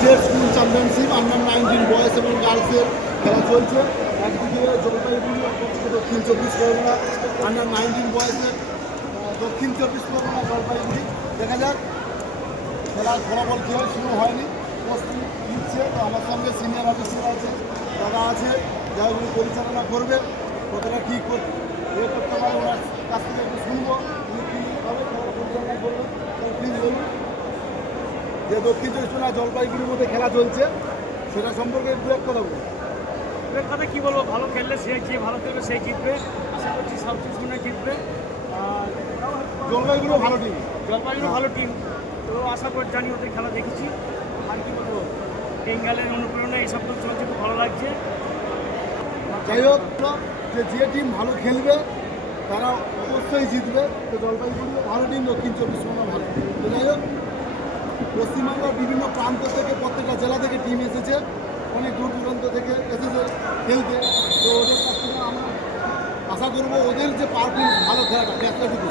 State school championship under nineteen boys এবং গার্লসের খেলা চলছে। একদিকে জলপাইগুড়ি দক্ষিণ চব্বিশ পরগনা আন্ডার নাইনটিন বয়েজের দক্ষিণ চব্বিশ পরগনা, জলপাইগুড়ি। দেখা যাক, খেলার ফলাফল কী শুরু হয়নি, প্রস্তুতি নিচ্ছে। তো আমার সঙ্গে সিনিয়র অফিসার আছে, দাদা আছে, যারা পরিচালনা করবে কতটা কী যে দক্ষিণ চব্বিশ পরগনা জলপাইগুড়ির মধ্যে খেলা চলছে সেটা সম্পর্কে দু এক কথা বলুন। এবার কথা কি বলব ভালো খেললে সে যে ভালো খেলবে সেই জিতবে। আশা করছি সাউথ চব্বিশ পরগনা জিতবে। জলপাইগুড়িও ভালো টিম জলপাইগুড়িও ভালো টিম তো আশা করি জানি ওদের খেলা দেখেছি। আর কি বলব বেঙ্গালের অনুপ্রেরণা এইসব তো চলছে খুব ভালো লাগছে। যাই হোক যে যে টিম ভালো খেলবে তারা অবশ্যই জিতবে। তো জলপাইগুড়ি ভালো টিম দক্ষিণ চব্বিশ পরগনা ভালো তো যাই হোক পশ্চিমবাংলার বিভিন্ন প্রান্ত থেকে, প্রত্যেকটা জেলা থেকে টিম এসেছে। অনেক দূর দূরান্ত থেকে এসেছে খেলতে। তো ওদের কাছ থেকে আমরা আশা করব ওদের যে পারফরমেন্স ভালো খেলাটা ব্যবসাটুকু